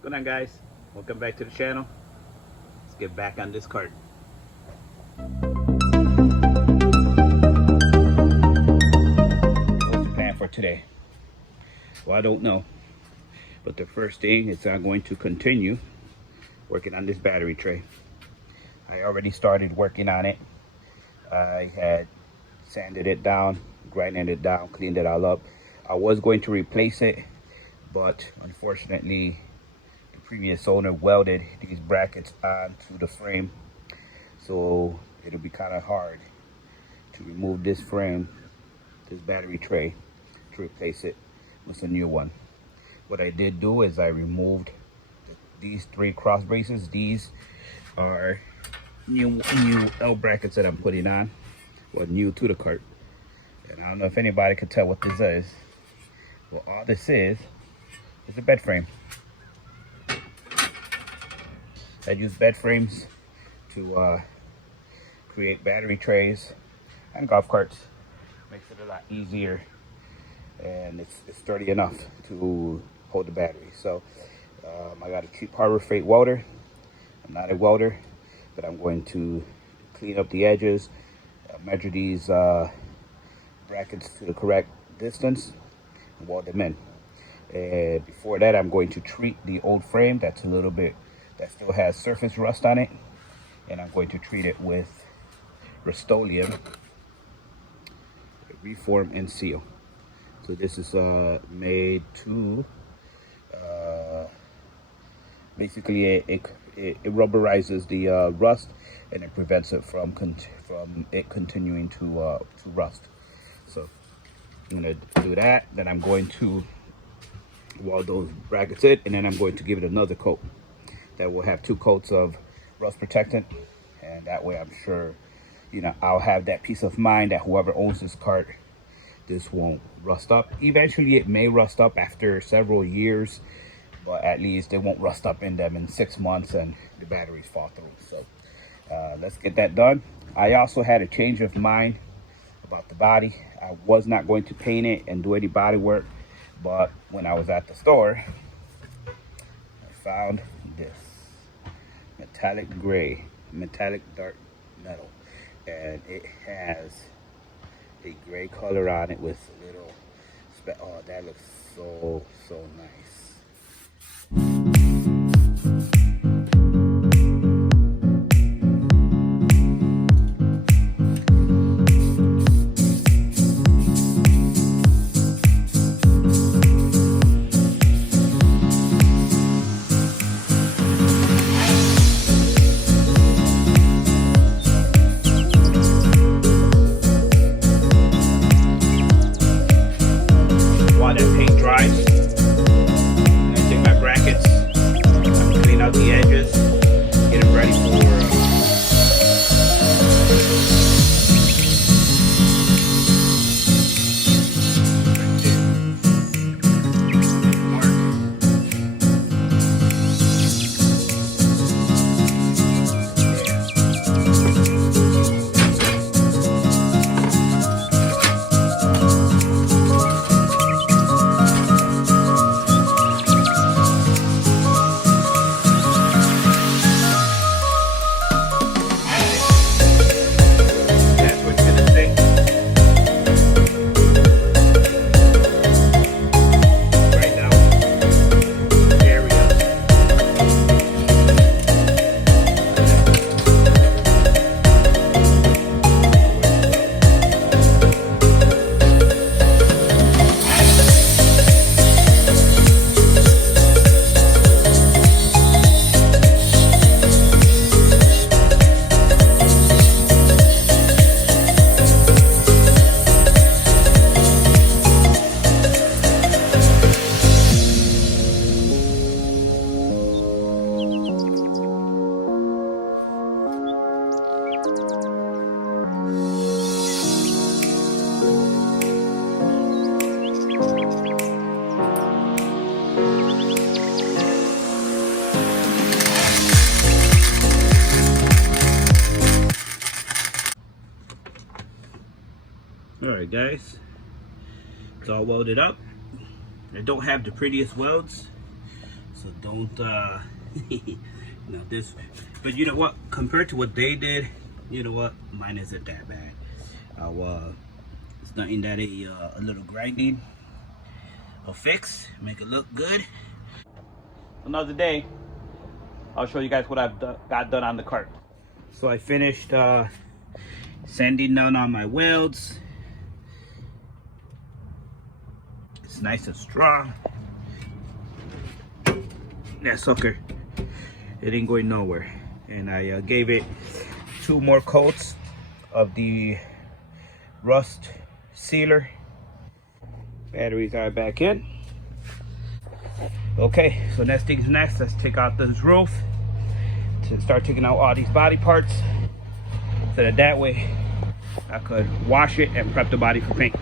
What's going on, guys? Welcome back to the channel. Let's get back on this cart. What's the plan for today? Well, I don't know. But the first thing is I'm going to continue working on this battery tray. I already started working on it. I had sanded it down, grinded it down, cleaned it all up. I was going to replace it, but unfortunately the previous owner welded these brackets onto the frame, so it'll be kind of hard to remove this frame, this battery tray, to replace it with a new one. What I did do is I removed these three cross braces. These are new L brackets that I'm putting on, well, new to the cart. And I don't know if anybody can tell what this is. Well, all this is a bed frame. I use bed frames to create battery trays and golf carts. Makes it a lot easier, and it's sturdy enough to hold the battery. So I got a cheap Harbor Freight welder. I'm not a welder, but I'm going to clean up the edges, measure these brackets to the correct distance, and weld them in. And before that, I'm going to treat the old frame that still has surface rust on it, and I'm going to treat it with Rust-Oleum Reform and Seal. So this is made to basically it rubberizes the rust, and it prevents it from continuing to rust. So I'm gonna do that. Then I'm going to weld those brackets in, and then I'm going to give it another coat that will have 2 coats of rust protectant, and that way I'm sure, you know, I'll have that peace of mind that whoever owns this cart, this won't rust up. Eventually it may rust up after several years, but at least it won't rust up in them in 6 months and the batteries fall through. So let's get that done. I also had a change of mind about the body. I was not going to paint it and do any body work, but when I was at the store, I found this metallic gray, metallic dark metal, and it has a gray color on it with little oh, that looks so nice. While that paint dries, I take my brackets, clean out the edges, get them ready for Alright guys, it's all welded up. I don't have the prettiest welds, so So don't this, but you know what, compared to what they did, you know what, mine isn't that bad. It's nothing that a little grinding will fix, make it look good. Another day, I'll show you guys what I've got done on the cart. So I finished sanding down on my welds. It's nice and strong. That sucker, it ain't going nowhere. And I gave it 2 more coats of the rust sealer. Batteries are back in. Okay, so next thing's next. Let's take out this roof to start taking out all these body parts, so that way I could wash it and prep the body for paint.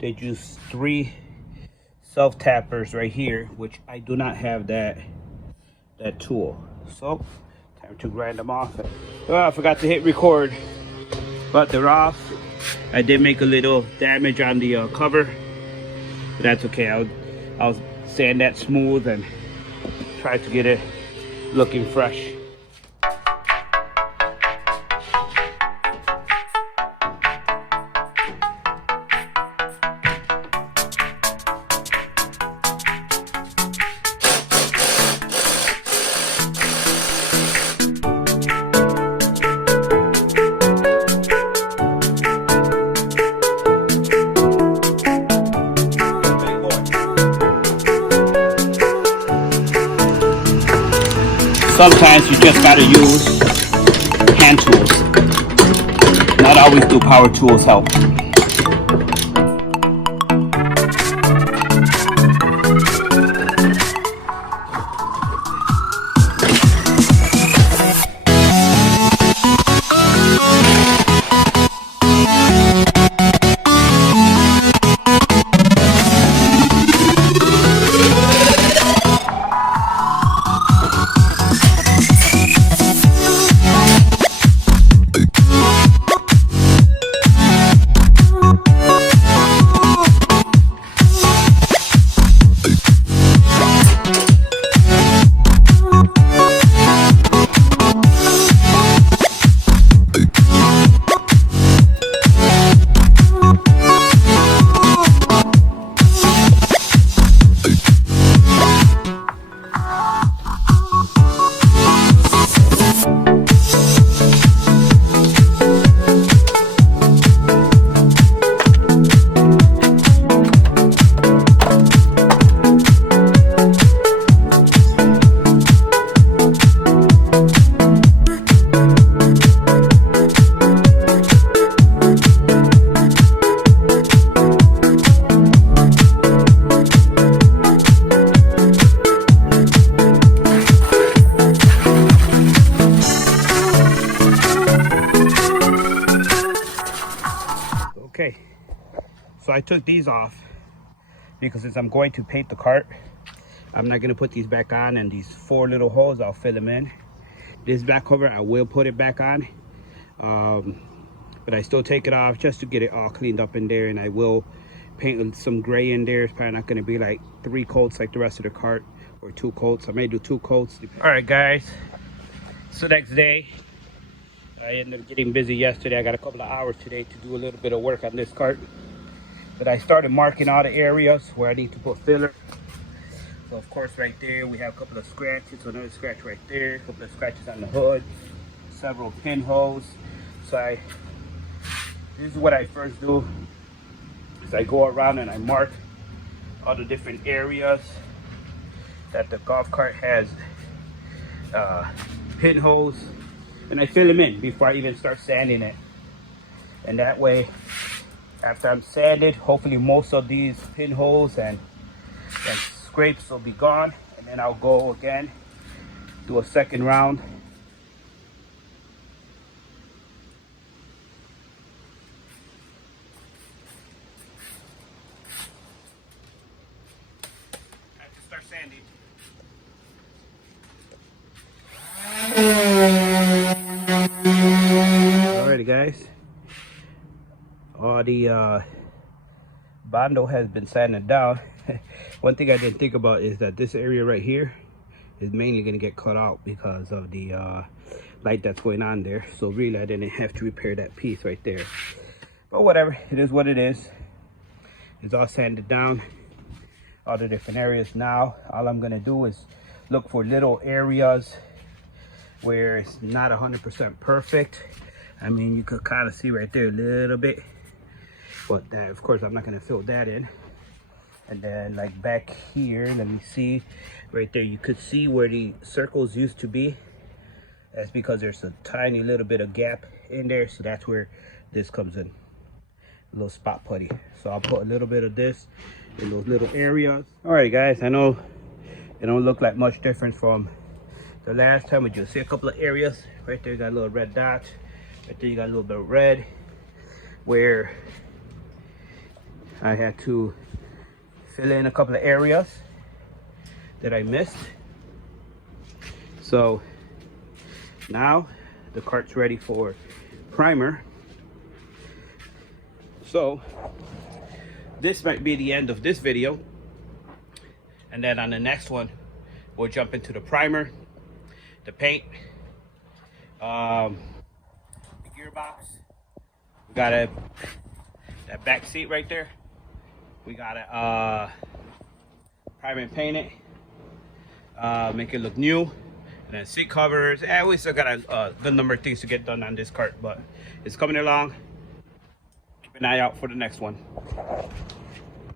They use 3 self tappers right here, which I do not have that tool. So time to grind them off. Oh, I forgot to hit record, but they're off. I did make a little damage on the cover, but that's okay. I'll sand that smooth and try to get it looking fresh. Sometimes you just gotta use hand tools. Not always do power tools help. Okay, so I took these off because since I'm going to paint the cart, I'm not going to put these back on, and these 4 little holes, I'll fill them in. This back cover, I will put it back on, but I still take it off just to get it all cleaned up in there, and I will paint some gray in there. It's probably not going to be like 3 coats like the rest of the cart, or 2 coats. I may do 2 coats. All right, guys. So next day, I ended up getting busy yesterday. I got a couple of hours today to do a little bit of work on this cart. But I started marking all the areas where I need to put filler. So of course right there we have a couple of scratches. So another scratch right there, a couple of scratches on the hood, several pinholes. So this is what I first do, is I go around and I mark all the different areas that the golf cart has pinholes, and I fill them in before I even start sanding it. And that way, after I'm sanded, hopefully most of these pinholes and scrapes will be gone, and then I'll go again, do a second round. I have to start sanding. Alrighty, guys. All the bondo has been sanded down. One thing I didn't think about is that this area right here is mainly going to get cut out because of the light that's going on there. So really I didn't have to repair that piece right there. But whatever, it is what it is. It's all sanded down, all the different areas. Now all I'm going to do is look for little areas where it's not 100% perfect. I mean, you could kind of see right there a little bit, but that, of course, I'm not going to fill that in. And then like back here, let me see right there, you could see where the circles used to be. That's because there's a tiny little bit of gap in there, so that's where this comes in, a little spot putty. So I'll put a little bit of this in those little areas. Alright guys, I know it don't look like much difference from the last time, but you'll see a couple of areas right there. You got a little red dot right there, you got a little bit of red where I had to fill in a couple of areas that I missed. So now the cart's ready for primer. So this might be the end of this video, and then on the next one we'll jump into the primer, the paint, the gearbox. We got that back seat right there. We gotta prime and paint it, make it look new, and then seat covers. And we still got a good number of things to get done on this cart, but it's coming along. Keep an eye out for the next one.